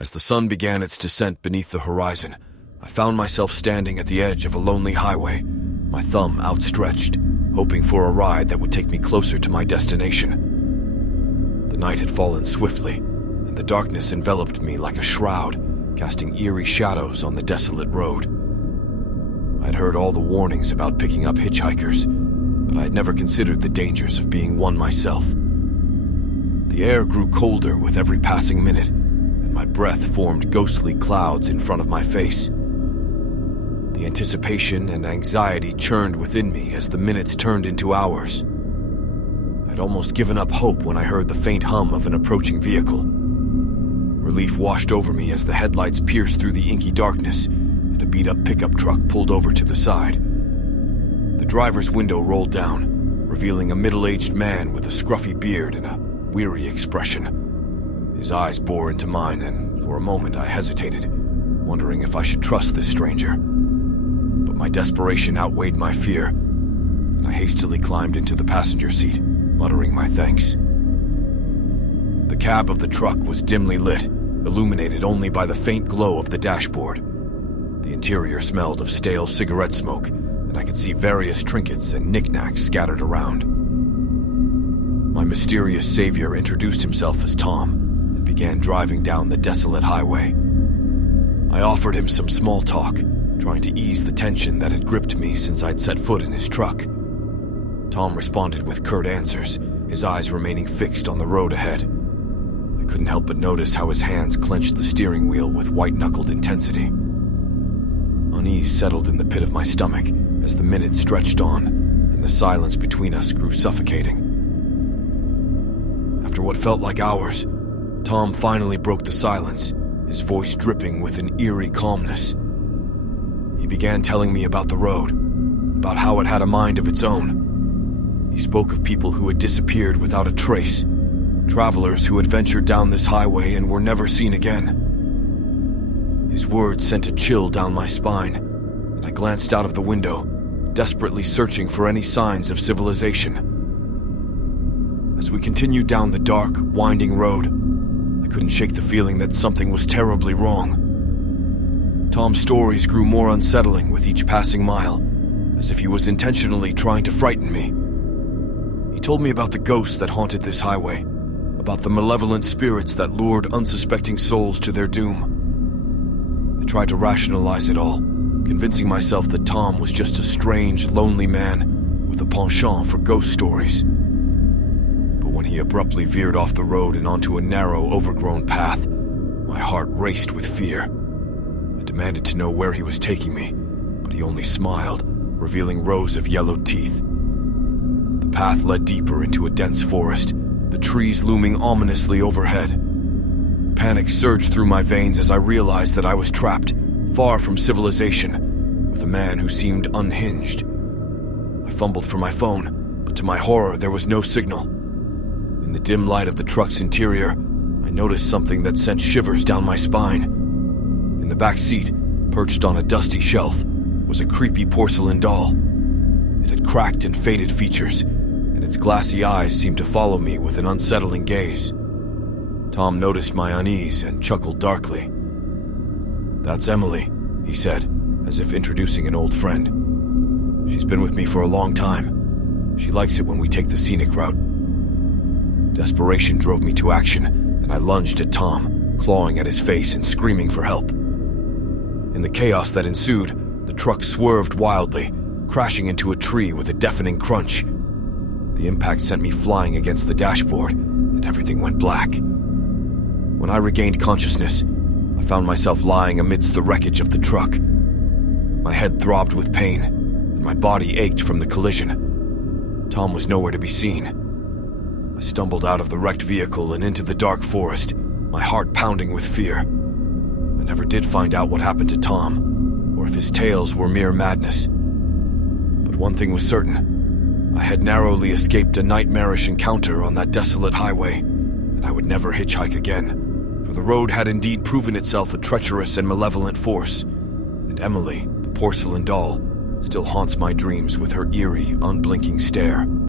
As the sun began its descent beneath the horizon, I found myself standing at the edge of a lonely highway, my thumb outstretched, hoping for a ride that would take me closer to my destination. The night had fallen swiftly, and the darkness enveloped me like a shroud, casting eerie shadows on the desolate road. I'd heard all the warnings about picking up hitchhikers, but I had never considered the dangers of being one myself. The air grew colder with every passing minute, and my breath formed ghostly clouds in front of my face. The anticipation and anxiety churned within me as the minutes turned into hours. I'd almost given up hope when I heard the faint hum of an approaching vehicle. Relief washed over me as the headlights pierced through the inky darkness and a beat-up pickup truck pulled over to the side. The driver's window rolled down, revealing a middle-aged man with a scruffy beard and a weary expression. His eyes bore into mine, and for a moment I hesitated, wondering if I should trust this stranger. But my desperation outweighed my fear, and I hastily climbed into the passenger seat, muttering my thanks. The cab of the truck was dimly lit, illuminated only by the faint glow of the dashboard. The interior smelled of stale cigarette smoke, and I could see various trinkets and knickknacks scattered around. My mysterious savior introduced himself as Tom and began driving down the desolate highway. I offered him some small talk, trying to ease the tension that had gripped me since I'd set foot in his truck. Tom responded with curt answers, his eyes remaining fixed on the road ahead. I couldn't help but notice how his hands clenched the steering wheel with white-knuckled intensity. Unease settled in the pit of my stomach as the minutes stretched on, and the silence between us grew suffocating. After what felt like hours, Tom finally broke the silence, his voice dripping with an eerie calmness. He began telling me about the road, about how it had a mind of its own. He spoke of people who had disappeared without a trace, travelers who had ventured down this highway and were never seen again. His words sent a chill down my spine, and I glanced out of the window, desperately searching for any signs of civilization. As we continued down the dark, winding road, I couldn't shake the feeling that something was terribly wrong. Tom's stories grew more unsettling with each passing mile, as if he was intentionally trying to frighten me. He told me about the ghosts that haunted this highway, about the malevolent spirits that lured unsuspecting souls to their doom. I tried to rationalize it all, convincing myself that Tom was just a strange, lonely man with a penchant for ghost stories. But when he abruptly veered off the road and onto a narrow, overgrown path, my heart raced with fear. I demanded to know where he was taking me, but he only smiled, revealing rows of yellowed teeth. The path led deeper into a dense forest, the trees looming ominously overhead. Panic surged through my veins as I realized that I was trapped, far from civilization, with a man who seemed unhinged. I fumbled for my phone, but to my horror there was no signal. In the dim light of the truck's interior, I noticed something that sent shivers down my spine. In the back seat, perched on a dusty shelf, was a creepy porcelain doll. It had cracked and faded features, and its glassy eyes seemed to follow me with an unsettling gaze. Tom noticed my unease and chuckled darkly. "That's Emily," he said, as if introducing an old friend. "She's been with me for a long time. She likes it when we take the scenic route." Desperation drove me to action, and I lunged at Tom, clawing at his face and screaming for help. In the chaos that ensued, the truck swerved wildly, crashing into a tree with a deafening crunch. The impact sent me flying against the dashboard, and everything went black. When I regained consciousness, I found myself lying amidst the wreckage of the truck. My head throbbed with pain, and my body ached from the collision. Tom was nowhere to be seen. I stumbled out of the wrecked vehicle and into the dark forest, my heart pounding with fear. I never did find out what happened to Tom, or if his tales were mere madness. But one thing was certain. I had narrowly escaped a nightmarish encounter on that desolate highway, and I would never hitchhike again, for the road had indeed proven itself a treacherous and malevolent force, and Emily, the porcelain doll, still haunts my dreams with her eerie, unblinking stare.